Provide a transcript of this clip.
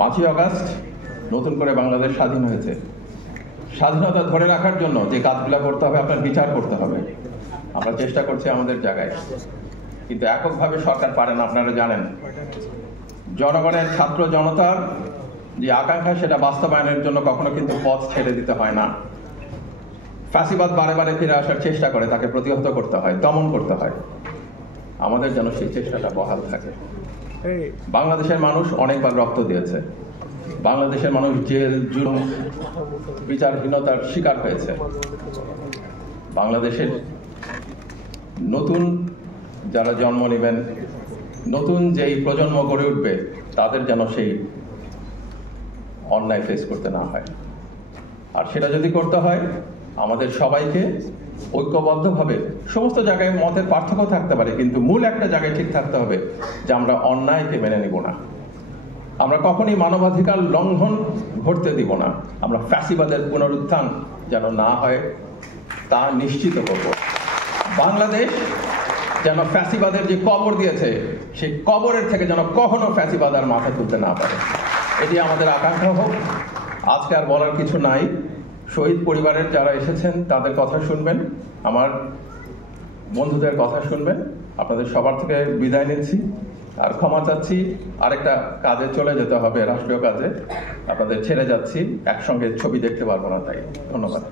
5ই August নতুন করে বাংলাদেশ স্বাধীন হয়েছে। স্বাধীনতা ধরে রাখার জন্য যে কাজগুলো করতে হবে, আপনার বিচার করতে হবে। আমরা চেষ্টা করছি আমাদের জায়গায়, কিন্তু এককভাবে সরকার পারে না। আপনারা জানেন, জনগণের, ছাত্র জনতার যে আকাঙ্ক্ষা, সেটা বাস্তবায়নের জন্য কখনো কিন্তু পথ ছেড়ে দিতে হয় না। ফ্যাসিবাদ বারে বারে ফিরে আসার চেষ্টা করে, তাকে প্রতিহত করতে হয়, দমন করতে হয়। আমাদের যেন সেই চেষ্টাটা বহাল থাকে। বাংলাদেশের মানুষ অনেকবার রক্ত দিয়েছে। বাংলাদেশের মানুষ জেল, জুলুম, বিচারহীনতার শিকার হয়েছে। বাংলাদেশের নতুন যারা জন্ম নেবেন, নতুন যেই প্রজন্ম গড়ে উঠবে, তাদের যেন সেই অন্যায় ফেস করতে না হয়। আর সেটা যদি করতে হয়, আমাদের সবাইকে ঐক্যবদ্ধভাবে, সমস্ত জায়গায় মতের পার্থক্য থাকতে পারে, কিন্তু মূল একটা জায়গায় ঠিক থাকতে হবে যে আমরা অন্যায়কে মেনে নিব না। আমরা কখনই মানবাধিকার লঙ্ঘন ঘটতে দিব না। আমরা ফ্যাসিবাদের পুনরুত্থান যেন না হয় তা নিশ্চিত করব। বাংলাদেশ যেন ফ্যাসিবাদের যে কবর দিয়েছে, সেই কবরের থেকে যেন কখনো ফ্যাসিবাদ আর মাথা তুলতে না পারে, এটি আমাদের আকাঙ্ক্ষা হোক। আজকে আর বলার কিছু নাই। শহীদ পরিবারের যারা এসেছেন তাদের কথা শুনবেন, আমার বন্ধুদের কথা শুনবেন। আপনাদের সবার থেকে বিদায় নিচ্ছি আর ক্ষমা চাচ্ছি। আরেকটা কাজে চলে যেতে হবে, রাষ্ট্রীয় কাজে। আপনাদের ছেড়ে যাচ্ছি, একসঙ্গে ছবি দেখতে পারবো না, তাই ধন্যবাদ।